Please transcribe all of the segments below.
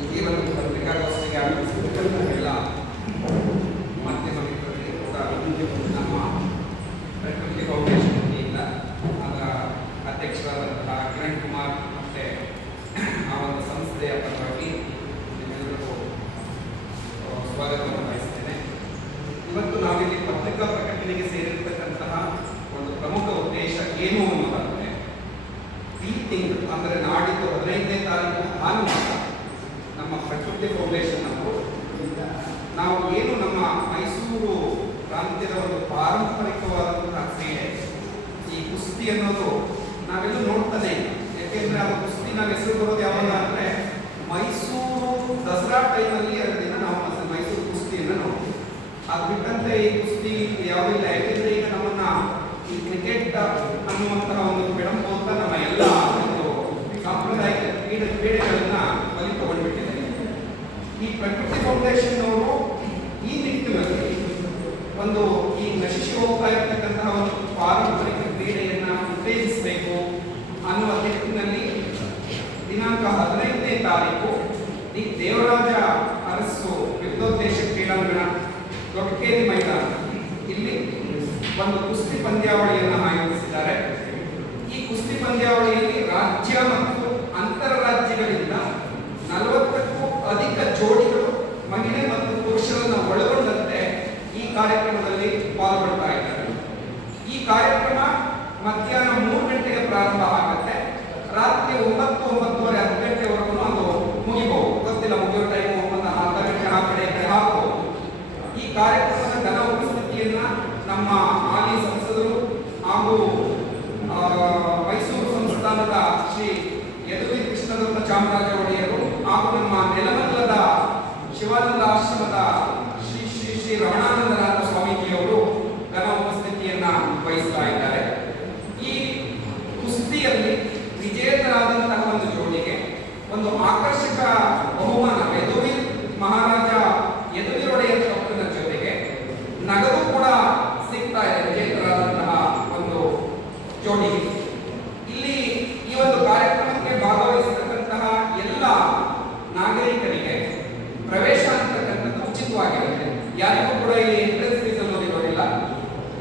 ಈ ಒಂದು ಪತ್ರಿಕಾಗೋಷ್ಠಿಗೆ ಆಗಮಿಸಿರ್ತಕ್ಕಂಥ ಎಲ್ಲ ಮಾಧ್ಯಮ ಮಿತ್ರರಿಗೆ ಕೂಡ ನಮ್ಮ ಪ್ರಕೃತಿ ಫೌಂಡೇಶನ್ ವತಿಯಿಂದ ಅದರ ಅಧ್ಯಕ್ಷರಾದಂತಹ ಕಿರಣ್ ಕುಮಾರ್ ಮತ್ತು ಆ ಒಂದು ಸಂಸ್ಥೆಯ ಪರವಾಗಿ ನಿಮ್ಮೆಲ್ಲರಿಗೂ ಸ್ವಾಗತವನ್ನು ಬಯಸ್ತೇನೆ. ಇವತ್ತು ನಾವಿಲ್ಲಿ ಪತ್ರಿಕಾ ಪ್ರಕಟಣೆಗೆ ಸೇರಿರ್ತಕ್ಕಂತಹ ಒಂದು ಪ್ರಮುಖ ಉದ್ದೇಶ ಏನು ಅನ್ನೋದಾದರೆ, ಈ ತಿಂಗಳು ಅಂದರೆ ನಾಡಿದ್ದು 15ನೇ ತಾರೀಕು ಭಾನುವಾರ ನಮ್ಮ ಪ್ರಕೃತಿ ಫೌಂಡೇಶನ್ ಅವರು ನಾವು ಏನು ನಮ್ಮ ಮೈಸೂರು ಪ್ರಾಂತ್ಯದ ಒಂದು ಪಾರಂಪರಿಕವಾದಂತಹ ಕ್ರೀಡೆ ಈ ಕುಸ್ತಿ ಅನ್ನೋದು ನಾವೆಲ್ಲೂ ನೋಡ್ತಾನೆ ಇಲ್ಲ. ಯಾಕೆಂದ್ರೆ ಅದು ಕುಸ್ತಿ ನಾವು ಹೆಸರು ಬರೋದು ಯಾವಾಗ ಅಂದರೆ ಮೈಸೂರು ದಸರಾ ಟೈಮಲ್ಲಿ 2 ದಿನ ನಾವು ಮೈಸೂರು ಕುಸ್ತಿಯನ್ನು ನೋಡ್ತೀವಿ. ಅದು ಬಿಟ್ಟಂತೆ ಈ ಕುಸ್ತಿ ಯಾವಿಲ್ಲ. ಯಾಕೆಂದ್ರೆ ಈಗ ನಮ್ಮನ್ನ ಈ ಕ್ರಿಕೆಟ್ ಅನ್ನುವಂತಹ ಒಂದು ಬೆಳಂಬೋತ ನಮ್ಮ ಎಲ್ಲ ಒಂದು ಸಾಂಪ್ರದಾಯಿಕ ಕ್ರೀಡೆಗಳನ್ನ ಬಲಿ ತಗೊಂಡ್ಬಿಟ್ಟಿದೆ. ಈ ಪ್ರಕೃತಿ ಫೌಂಡೇಶನ್ ಅವರು ಈ ನಿಟ್ಟಿನಲ್ಲಿ ಒಂದು ಈ ನಶಿಸಿ ಹೋಗ್ತಾ ಇರತಕ್ಕಂತಹ ಒಂದು ಪಾರಂಪರಿಕ ಕ್ರೀಡೆಯನ್ನ ಉತ್ತೇಜಿಸಬೇಕು ಅನ್ನುವ ನಿಟ್ಟಿನಲ್ಲಿ ದಿನಾಂಕ 15ನೇ ತಾರೀಕು ಈ ದೇವರಾಜ ಅರಸು ವಿರುದ್ಧೋದ್ದೇಶ ಕ್ರೀಡಾಂಗಣ ದೊಡ್ಡಕೇರಿ ಮೈದಾನ ಇಲ್ಲಿ ಒಂದು ಕುಸ್ತಿ ಪಂದ್ಯಾವಳಿಯನ್ನು ಆಯೋಜಿಸಿದ್ದಾರೆ. ಈ ಕುಸ್ತಿ ಪಂದ್ಯಾವಳಿಯಲ್ಲಿ ರಾಜ್ಯ ಮತ್ತು ಅಂತರರಾಜ್ಯಗಳಿಂದ 40ಕ್ಕೂ ಅಧಿಕ ಜೋಡಿಗಳು ಮಹಿಳೆ ಮತ್ತು ಪುರುಷರನ್ನು ಒಳಗೊಂಡಂತೆ ಈ ಕಾರ್ಯಕ್ರಮದಲ್ಲಿ ಪಾಲ್ಗೊಳ್ತಾ ಇದ್ದಾರೆ. ಈ ಕಾರ್ಯಕ್ರಮ ಮಧ್ಯಾಹ್ನ 3 ಗಂಟೆಗೆ ಪ್ರಾರಂಭ ಆಗುತ್ತೆ. ರಾತ್ರಿ 9-9:30 10 ಗಂಟೆವರೆಗೂ ಅದು ಮುಗಿಬಹುದು. ಗೊತ್ತಿಲ್ಲ, ಮುಗಿಯೋ ಟೈಮ್ ಒಂದು ಅರ್ಧ ಗಂಟೆ ಆ ಕಡೆ ಹಾಕಬಹುದು. ಈ ಕಾರ್ಯಕ್ರಮದ ಘನ ಉಪಸ್ಥಿತಿಯನ್ನ ನಮ್ಮ ಹಾಲಿ ಸಂಸದರು ಹಾಗೂ ಮೈಸೂರು ಸಂಸ್ಥಾನದ ಶ್ರೀ ಯದುವೀರ್ ಕೃಷ್ಣದತ್ತ ಚಾಮರಾಜ ಒಡೆಯರು ಹಾಗೂ ನಮ್ಮ ನೆಲಮಂಗಲದ ಶಿವಾನಂದ ಆಶ್ರಮದ ಶ್ರೀ ಶ್ರೀ ಶ್ರೀ ರಮಣಾನಂದನಾಥ ಸ್ವಾಮೀಜಿಯವರು ಘನ ಉಪಸ್ಥಿತಿಯನ್ನ ವಹಿಸ್ತಾ ಇದ್ದಾರೆ. ಈ ಕುಸ್ತಿಯಲ್ಲಿ ವಿಜೇತರಾದಂತಹ ಒಂದು ಜೋಡಿಗೆ ಒಂದು ಆಕರ್ಷಕ ಬಹುಮಾನ ಯದುವೀರ್ ಮಹಾರಾಜ ಯದುವೀರ್ ಒಡೆಯರ್ ಕಪ್ಪಿನ ಜೊತೆಗೆ ನಗದು ಕೂಡ ಸಿಗ್ತಾ ಇದೆ ವಿಜೇತರಾದಂತಹ ಒಂದು ಜೋಡಿಗೆ. ಇಲ್ಲಿ ಈ ಒಂದು ಕಾರ್ಯಕ್ರಮಕ್ಕೆ ಭಾಗವಹಿಸತಕ್ಕಂತಹ ಎಲ್ಲ ನಾಗರಿಕರಿಗೆ ಪ್ರವೇಶ ಅಂತಕ್ಕಂಥದ್ದು ಉಚಿತವಾಗಿರುತ್ತೆ. ಯಾರಿಗೂ ಕೂಡ ಇಲ್ಲಿ ಎಂಟ್ರೆನ್ಸ್ ಫೀಸ್ ಅನ್ನೋದಿರೋದಿಲ್ಲ.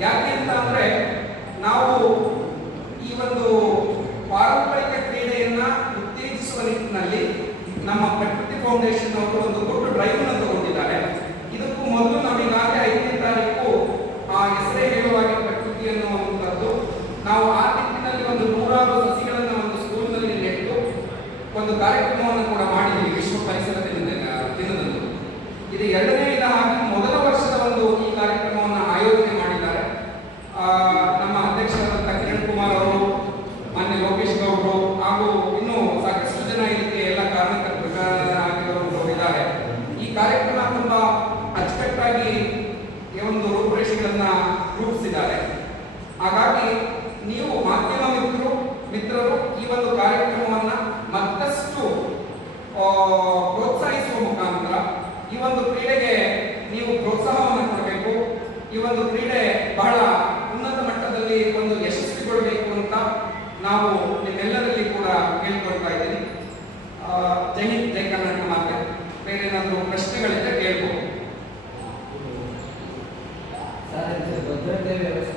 ಯಾಕೆ ಅಂತ ಅಂದ್ರೆ ನಾವು ಈ ಒಂದು ಪಾರಂಪರಿಕ ಕ್ರೀಡೆಯನ್ನ ಉತ್ತೇಜಿಸುವ ನಿಟ್ಟಿನಲ್ಲಿ ನಮ್ಮ ಪ್ರಕೃತಿ ಫೌಂಡೇಶನ್ ಅವರು ಒಂದು ದೊಡ್ಡ ಡ್ರೈವ್ ಅನ್ನು ತಗೊಂಡಿದ್ದಾರೆ. ಇದಕ್ಕೂ ಮೊದಲು ನಾವೀಗಾಗಲೇ 5ನೇ ತಾರೀಕು ಆ ಹೆಸರೇ ಹೇಳುವಾಗಿ ಪ್ರಕೃತಿ ಅನ್ನುವಂಥದ್ದು ನಾವು ಆ ನಿಟ್ಟಿನಲ್ಲಿ ಒಂದು 100 ಸಸಿಗಳನ್ನು ಒಂದು ಸ್ಕೂಲ್ನಲ್ಲಿ ನೆಟ್ಟು ಒಂದು ಕಾರ್ಯಕ್ರಮವನ್ನು ಕೂಡ ಮಾಡಿದ್ದೀವಿ ವಿಶ್ವ ಪರಿಸರ ದಿನದಂದು. ಇದು 2ನೇ ದಿನ ಆಗಿ ಮೊದಲ ವರ್ಷದ ಒಂದು ಈ ಕಾರ್ಯಕ್ರಮವನ್ನು ಆಯೋಜನೆ ಮಾಡಿದ್ದಾರೆ. ನಮ್ಮ ಅಧ್ಯಕ್ಷರಾದಂತಹ ಕಿರಣ್ ಕುಮಾರ್ ಅವರು, ಮಾನ್ಯ ಲೋಕೇಶ್ ಗೌಡರು ಹಾಗೂ ಇನ್ನೂ ಸಾಕಷ್ಟು ಜನ ಇದಕ್ಕೆ ಎಲ್ಲ ಕಾರಣಕರ್ತರಾಗಿರೋರು ಇದ್ದಾರೆ. ಈ ಕಾರ್ಯಕ್ರಮ ತುಂಬಾ ಅಚ್ಚುಕಟ್ಟಾಗಿ ಒಂದು ರೂಪುರೇಷೆಗಳನ್ನ ರೂಪಿಸಿದ್ದಾರೆ. ಹಾಗಾಗಿ ನೀವು ಮಾಧ್ಯಮ ಮಿತ್ರರು ಈ ಒಂದು ಕಾರ್ಯಕ್ರಮವನ್ನ ಮತ್ತಷ್ಟು ಪ್ರೋತ್ಸಾಹಿಸುವ ಮುಖಾಂತರ ಈ ಒಂದು ಕ್ರೀಡೆಗೆ ನೀವು ಪ್ರೋತ್ಸಾಹವನ್ನು ಕೊಡಬೇಕು. ಈ ಒಂದು ಕ್ರೀಡೆ ಬಹಳ ಉನ್ನತ ಮಟ್ಟದಲ್ಲಿ ಒಂದು ಯಶಸ್ವಿಗೊಳ್ಳಬೇಕು ಅಂತ ನಾವು ನಿಮ್ಮೆಲ್ಲರಲ್ಲಿ ಕೂಡ ಕೇಳ್ಕೊಳ್ತಾ ಇದ್ದೀನಿ. ಜೈ ಹಿಂದ್, ಜೈ ಕರ್ನಾಟಕ ಮಾತೆ. ಬೇರೆ ಏನಾದರೂ ಪ್ರಶ್ನೆಗಳಿದ್ರೆ ಕೇಳ್ಬೋದು. ಭದ್ರತೆ ವ್ಯವಸ್ಥೆ